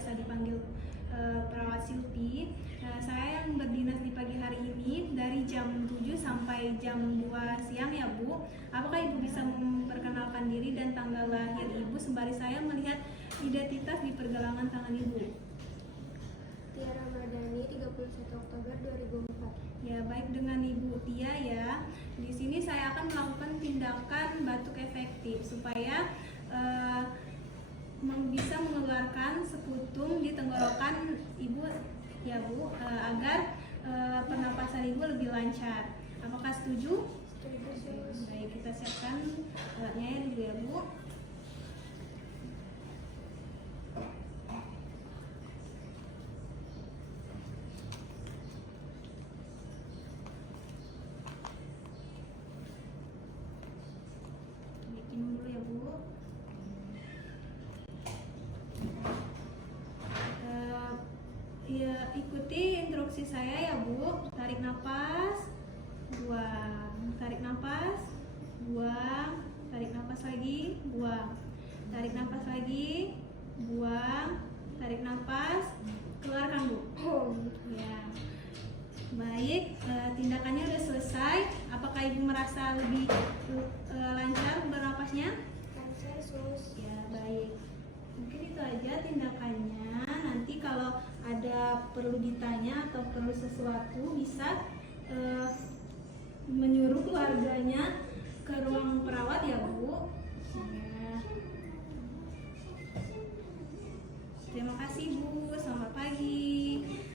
biasa dipanggil perawat Silpi. Saya yang berdinas di pagi hari ini dari jam 7 sampai jam 2 siang ya Bu. Apakah Ibu bisa memperkenalkan diri dan tanggal lahir Ibu sembari saya melihat identitas di pergelangan tangan Ibu? Tia Ramadhani, 31 Oktober 2004. Ya, baik, dengan Ibu Tia ya. Di sini saya akan melakukan tindakan batuk efektif supaya bisa mengeluarkan sekutung di tenggorokan Ibu ya Bu, agar pernapasan Ibu lebih lancar. Apakah setuju? Setuju. Baik, kita siapkan alatnya ya dulu ya Bu. Bikin dulu ya Bu. Ya, ikuti instruksi saya ya Bu. Tarik nafas, buang. Tarik nafas, buang. Tarik nafas lagi, buang. Tarik nafas lagi, buang. Tarik nafas, keluarkan Bu. Ya. Baik, tindakannya sudah selesai. Apakah Ibu merasa lebih lancar bernapasnya? Lancar, sus. Ya, baik. Mungkin itu aja tindakannya. Nanti kalau ada perlu ditanya atau perlu sesuatu bisa menyuruh keluarganya ke ruang perawat ya Bu. Ya. Terima kasih Bu. Selamat pagi.